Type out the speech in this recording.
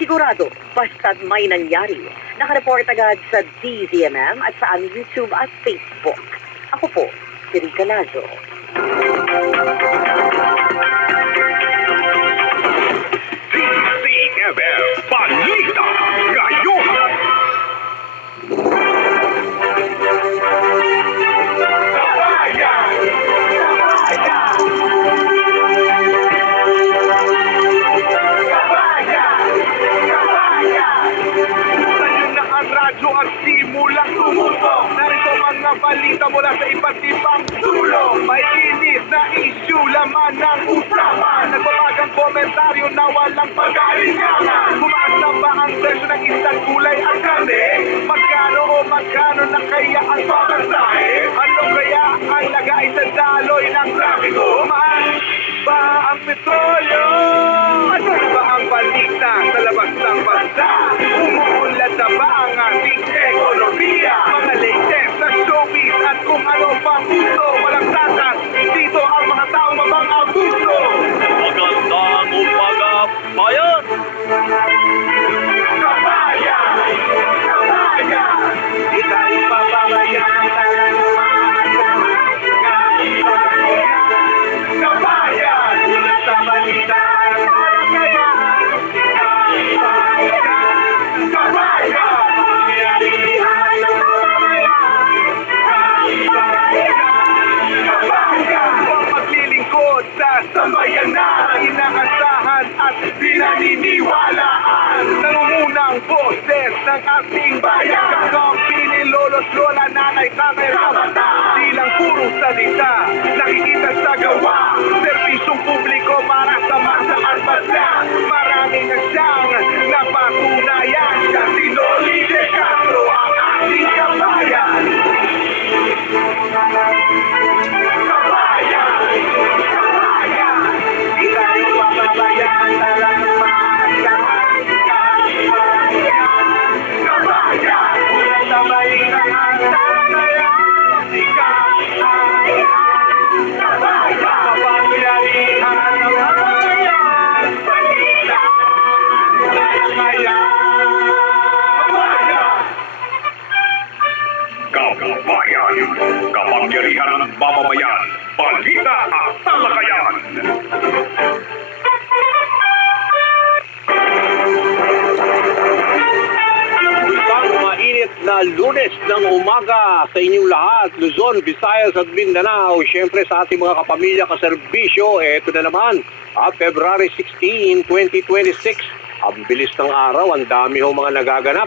sigurado, basta't may nangyari. Nakareport agad sa DZMM at sa aming YouTube at Facebook. Ako po, si Rica Lazo. DZMM Balita ngayon. Radyo at simulang tumutok. Narito mga balita mula sa iba't ibang sulok. May init na issue, laman ng usapan. Nagbabagang komentaryo na walang pag-alinganan. Bumaas na ba ang presyo ng isang gulay at karne? Magkano na kaya ang papasahe? Ano kaya ang lagay sa daloy ng trapiko? Bumaas ba ang petrolyo? Ano na ba ang balita sa labas ng bansa? Umuunlad na ba ang ating ekonomiya? Mga latest na showbiz at kung ano pang gusto. Walang takas, dito ang mga taong mabang abuso. Magandang umaga, bayan! Kabayan! Kabayan! Di tayo papabayaan ang talagang mahalaman. Kabayan! Ulat sa balita at talakayan. Kabayan! Kabayan! Pangyarihan ng mamamayan. Kabayan! Ang maglilingkod sa sambayanan. Inaasahan at pinaniniwalaan. Nangungunang boses ng ating bayan. Kakampi ni lolo't lola, nanay, tatay, kabata. Di lang puro salita, nakikita sa gawa. Serbisyong publiko para sa masa at bansa. Marami na siyang napatunayan. Siya si Noli De Castro, ang ating kabayan. Kabayan! Kabayan! Di tayo papabayaan talagang mahalaman. Kabayan! Kabayan! Ulat sa balita at talakayan. Kabayan! Kabayan! Kapangyarihan ng mamamayan. Balita! Talakayan! Kabayan! Kapangyarihan ng mamamayan. Balita at talakayan. Isang mainit na Lunes ng umaga sa inyong lahat, Luzon, Visayas at Mindanao. Siyempre sa ating mga kapamilya kaserbisyo, eto na naman, February 16, 2026. Ang bilis ng araw, ang dami ho mga nagaganap.